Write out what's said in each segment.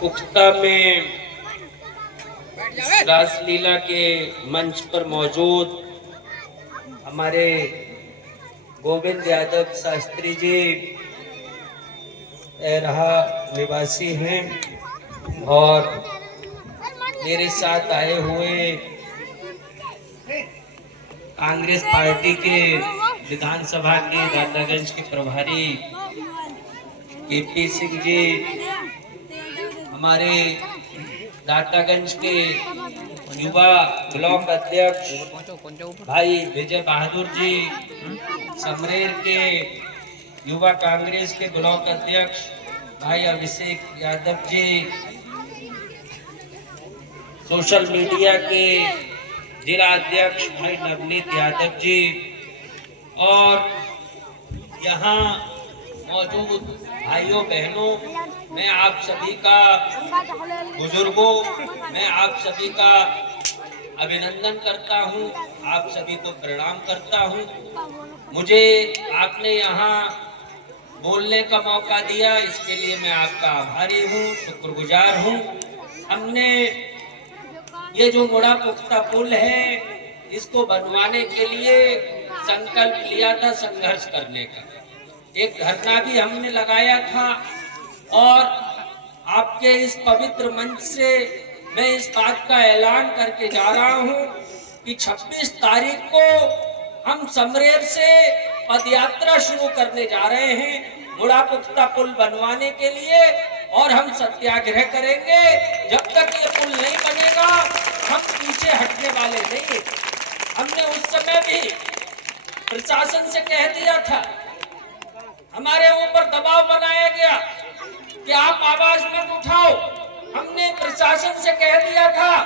उक्ता में रासलीला के मंच पर मौजूद हमारे गोविंद यादव शास्त्री जी रहा निवासी हैं और मेरे साथ आए हुए कांग्रेस पार्टी के विधानसभा के दातागंज के प्रभारी केपी सिंह जी, हमारे दातागंज के युवा ब्लॉक अध्यक्ष भाई विजय बहादुर जी, समरेर के युवा कांग्रेस के ब्लॉक अध्यक्ष भाई अभिषेक यादव जी, सोशल मीडिया के जिला अध्यक्ष भाई नवनीत यादव जी और यहाँ मौजूद भाइयों बहनों, मैं आप सभी का, बुजुर्गों, मैं आप सभी का अभिनंदन करता हूँ, आप सभी को प्रणाम करता हूँ। मुझे आपने यहाँ बोलने का मौका दिया, इसके लिए मैं आपका आभारी हूँ, शुक्रगुजार हूँ। हमने ये जो मुड़ा पुख्ता पुल है, इसको बनवाने के लिए संकल्प लिया था संघर्ष करने का। एक धरना भी हमने लगाया था और आपके इस पवित्र मंच से मैं इस बात का ऐलान करके जा रहा हूं कि 26 तारीख को हम समरेर से पदयात्रा शुरू करने जा रहे हैं मुड़ा पुख्ता पुल बनवाने के लिए और हम सत्याग्रह करेंगे। जब तक ये पुल नहीं बनेगा हम पीछे हटने वाले नहीं। हमने उस समय भी प्रशासन से कह दिया था, हमारे ऊपर दबाव बनाया गया कि आप आवाज मत उठाओ। हमने प्रशासन से कह दिया था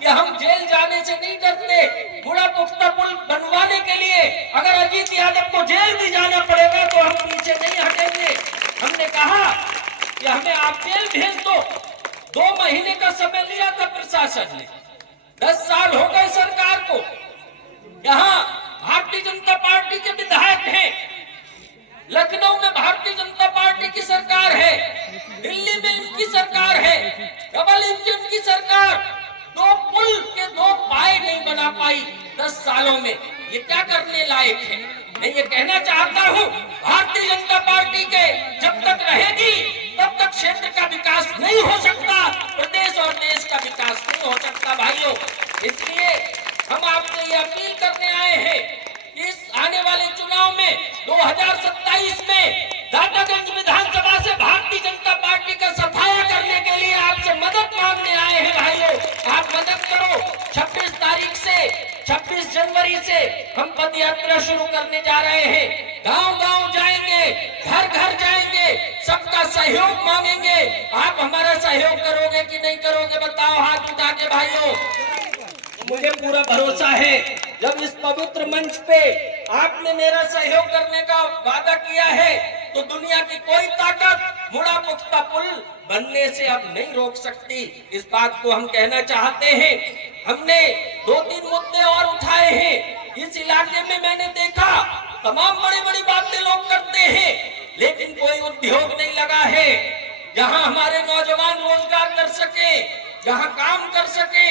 कि हम जेल जाने से नहीं डरते, मुड़ा पुख्ता पुल बनवाने के लिए अगर अजीत यादव को जेल भी जाना पड़ेगा तो हम पीछे नहीं हटेंगे। हमने कहा कि हमें आप जेल भेज दो। 2 महीने का समय लिया था प्रशासन ने। 10 साल हो गए सरकार को। यहाँ भारतीय जनता पार्टी के विधायक हैं, लखनऊ में भारतीय जनता पार्टी की सरकार है, दिल्ली में इनकी सरकार है, डबल इंजन की सरकार। 2 पुल के 2 पाए नहीं बना पाई 10 सालों में। ये क्या करने लायक है? मैं ये कहना चाहता हूँ, भारतीय जनता पार्टी के जब तक रहेगी तब तक क्षेत्र का विकास नहीं हो सकता, प्रदेश और देश का विकास नहीं हो सकता भाइयों। इसलिए हम आपसे ये अपील करने आए हैं कि इस आने वाले चुनाव में 2027 में दातागंज विधानसभा से भारतीय जनता पार्टी का सफाया करने के लिए आपसे मदद मांगने आए हैं भाइयों। आप मदद करो। 26 तारीख से 26 जनवरी से हम पदयात्रा शुरू करने जा रहे हैं। गांव-गांव जाएंगे, घर-घर जाएंगे, सबका सहयोग मांगेंगे। आप हमारा सहयोग करोगे कि नहीं करोगे बताओ हाथ उठा के भाइयों। मुझे पूरा भरोसा है, जब इस पवित्र मंच पे आपने मेरा सहयोग करने का वादा किया है तो दुनिया की कोई ताकत मुड़ा पुख्ता पुल बनने से अब नहीं रोक सकती। इस बात को हम कहना चाहते हैं। हमने 2-3 मुद्दे और उठाए हैं। इस इलाके में मैंने देखा तमाम बड़ी-बड़ी बातें लोग करते हैं, लेकिन कोई उद्योग नहीं लगा है जहां हमारे नौजवान रोजगार कर सके, जहां काम कर सके,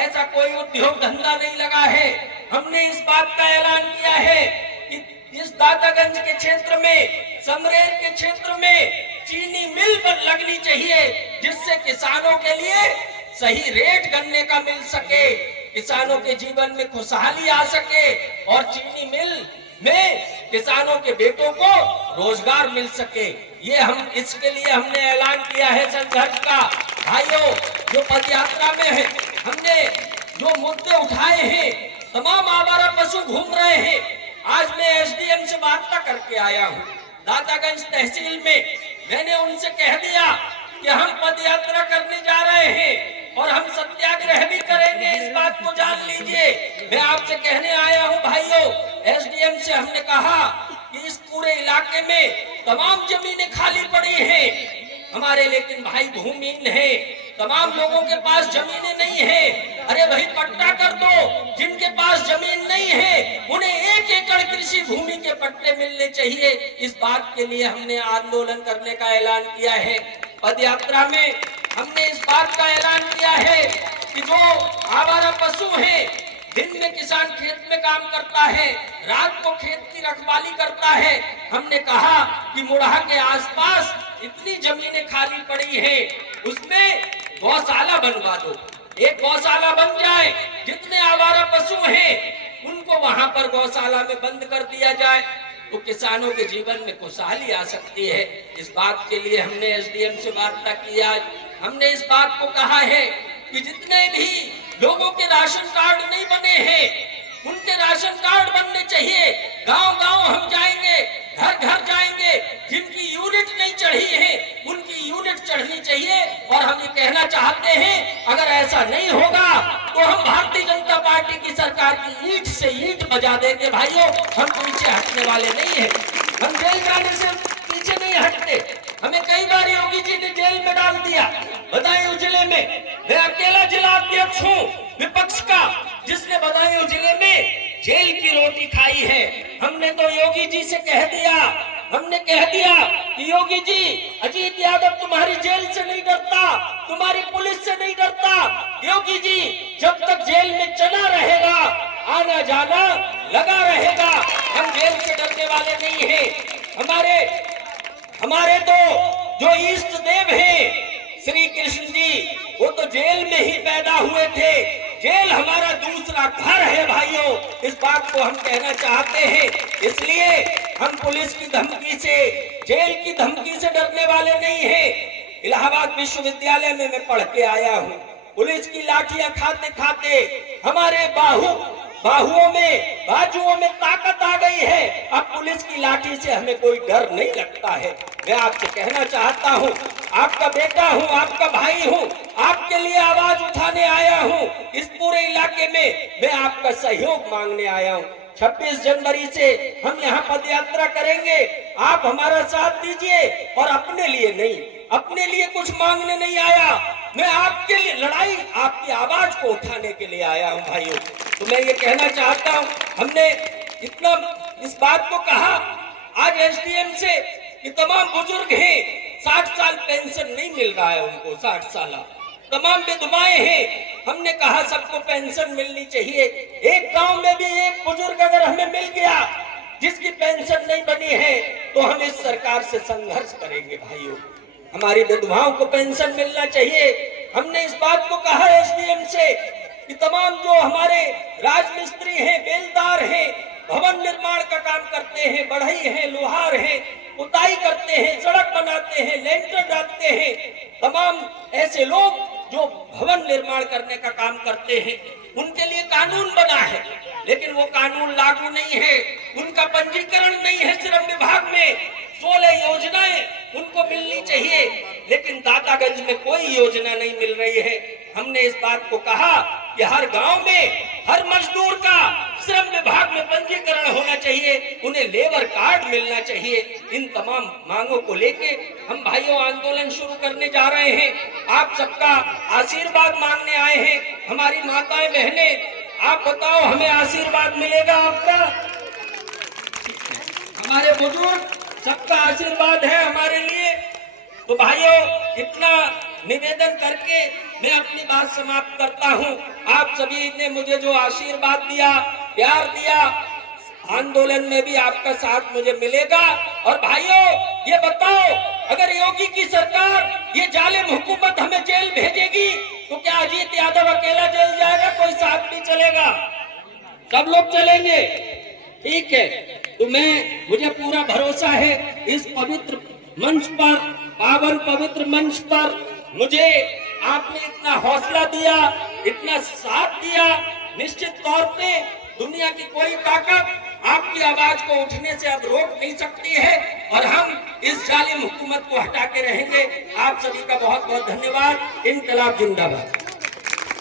ऐसा कोई उद्योग धंधा नहीं लगा है। हमने इस बात का ऐलान किया है कि इस दातागंज के क्षेत्र में, समरेर के क्षेत्र में चीनी मिल लगनी चाहिए, जिससे किसानों के लिए सही रेट गन्ने का मिल सके, किसानों के जीवन में खुशहाली आ सके और चीनी मिल में किसानों के बेटों को रोजगार मिल सके। ये हम इसके लिए हमने ऐलान किया है संघर्ष का। भाइयों, जो पदयात्रा में है, हमने जो मुद्दे उठाए हैं, तमाम आवारा पशु घूम रहे हैं। आज मैं एसडीएम से वार्ता करके आया हूँ दातागंज तहसील में। मैंने उनसे कह दिया कि हम पदयात्रा करने जा रहे हैं और हम सत्याग्रह भी करेंगे, इस बात को जान लीजिए। मैं आपसे कहने आया हूँ भाइयों, एसडीएम से हमने कहा कि इस पूरे इलाके में तमाम जमीनें खाली पड़ी हैं हमारे, लेकिन भाई भूमिहीन है, तमाम लोगों के पास जमीनें नहीं है। अरे भाई पट्टा कर दो। जिनके पास जमीन नहीं है उन्हें 1 एकड़ कृषि भूमि के पट्टे मिलने चाहिए। इस बात के लिए हमने आंदोलन करने का ऐलान किया है। पदयात्रा में हमने इस बात का ऐलान किया है कि जो आवारा पशु हैं, दिन में किसान खेत में काम करता है, रात को खेत की रखवाली करता है, हमने कहा कि मुड़हा के आसपास इतनी जमीनें खाली पड़ी हैं, उसमें गौशाला बनवा दो। एक गौशाला बन जाए, जितने आवारा पशु हैं उनको वहां पर गौशाला में बंद कर दिया जाए, तो किसानों के जीवन में खुशहाली आ सकती है। इस बात के लिए हमने एसडीएम से वार्ता की। आज हमने इस बात को कहा है कि जितने भी लोगों के राशन कार्ड नहीं बने हैं, उनके राशन कार्ड बनने चाहिए। गांव-गांव हम जाएंगे, घर-घर जाएंगे, जिनकी यूनिट नहीं चढ़ी है उनकी यूनिट चढ़नी चाहिए। और हम ये कहना चाहते हैं, अगर ऐसा नहीं होगा तो हम भारतीय जनता पार्टी की सरकार की ईंट से ईंट बजा देंगे। भाइयों, हम पीछे हटने वाले नहीं है, हम जेल जाने से पीछे नहीं हटते। हमें कई बार योगी जी ने जेल में डाल दिया, बदायूं जिले में मैं अकेला जिला अध्यक्ष हूँ विपक्ष का, जिसने बदायूं जिले में जेल की रोटी खाई है। हमने तो योगी जी से कह दिया, हमने कह दिया कि योगी जी, अजीत यादव तुम्हारी जेल से नहीं डरता, तुम्हारी पुलिस से नहीं डरता। योगी जी, जब तक जेल में चला रहेगा, आना जाना लगा रहेगा, हम जेल से डरने वाले नहीं हैं। हमारे तो जो इष्ट देव हैं श्री कृष्ण जी, वो तो जेल में ही पैदा हुए थे। जेल हमारा दूसरा घर है भाइयों, इस बात को हम कहना चाहते हैं। इसलिए हम पुलिस की धमकी से, जेल की धमकी से डरने वाले नहीं हैं। इलाहाबाद विश्वविद्यालय में मैं पढ़ के आया हूँ, पुलिस की लाठियां खाते खाते हमारे बाजुओं में ताकत आ गई है। अब पुलिस की लाठी से हमें कोई डर नहीं लगता है। मैं आपसे कहना चाहता हूँ, आपका बेटा हूँ, आपका भाई हूँ, आपके लिए आवाज उठाने आया हूँ। इस पूरे इलाके में मैं आपका सहयोग मांगने आया हूँ। 26 जनवरी से हम यहाँ पद यात्रा करेंगे, आप हमारा साथ दीजिए। और अपने लिए नहीं, अपने लिए कुछ मांगने नहीं आया, मैं आपके लिए लड़ाई, आपकी आवाज को उठाने के लिए आया हूँ भाइयों। तो मैं ये कहना चाहता हूँ, हमने इतना इस बात को कहा आज एसडीएम से कि तमाम बुजुर्ग हैं, 60 साल पेंशन नहीं मिल रहा है उनको, 60 साल, तमाम विधवाएं हैं, हमने कहा सबको पेंशन मिलनी चाहिए। एक गांव में भी एक बुजुर्ग अगर हमें मिल गया जिसकी पेंशन नहीं बनी है, तो हम इस सरकार से संघर्ष करेंगे भाइयों। हमारी विधवाओं को पेंशन मिलना चाहिए। हमने इस बात को कहा एसडीएम से कि तमाम जो हमारे राजमिस्त्री हैं, बेलदार हैं, भवन निर्माण का काम करते हैं, बढ़ई हैं, लोहार हैं, पुताई करते हैं, सड़क बनाते हैं, लेंटर डालते हैं, तमाम ऐसे लोग जो भवन निर्माण करने का काम करते हैं, उनके लिए कानून बना है, लेकिन वो कानून लागू नहीं है, उनका पंजीकरण नहीं है श्रम विभाग में। 16 योजनाएं उनको मिलनी चाहिए, लेकिन दातागंज में कोई योजना नहीं मिल रही है। हमने इस बात को कहा कि हर गांव में हर मजदूर का श्रम विभाग में पंजीकरण होना चाहिए, उन्हें लेबर कार्ड मिलना चाहिए। इन तमाम मांगों को लेके हम भाइयों आंदोलन शुरू करने जा रहे हैं। आप सबका आशीर्वाद मांगने आए हैं। हमारी माताएं बहनें, आप बताओ, हमें आशीर्वाद मिलेगा आपका? हमारे बुजुर्ग, सबका आशीर्वाद है हमारे लिए। तो भाइयों, इतना निवेदन करके मैं अपनी बात समाप्त करता हूं। आप सभी ने मुझे जो आशीर्वाद दिया, प्यार दिया, आंदोलन में भी आपका साथ मुझे मिलेगा। और भाइयों, ये बताओ, अगर योगी की सरकार, ये जालिम हुकूमत हमें जेल भेजेगी, तो क्या अजीत यादव अकेला जेल जाएगा? कोई साथ भी चलेगा? सब लोग चलेंगे? ठीक है। तो मुझे पूरा भरोसा है इस पवित्र मंच पर, पावन पवित्र मंच पर मुझे आपने इतना हौसला दिया, इतना साथ दिया, निश्चित तौर पे दुनिया की कोई ताकत आपकी आवाज को उठने से अब रोक नहीं सकती है। और हम इस जालिम हुकूमत को हटा के रहेंगे। आप सभी का बहुत बहुत धन्यवाद। इनकलाब जिंदाबाद।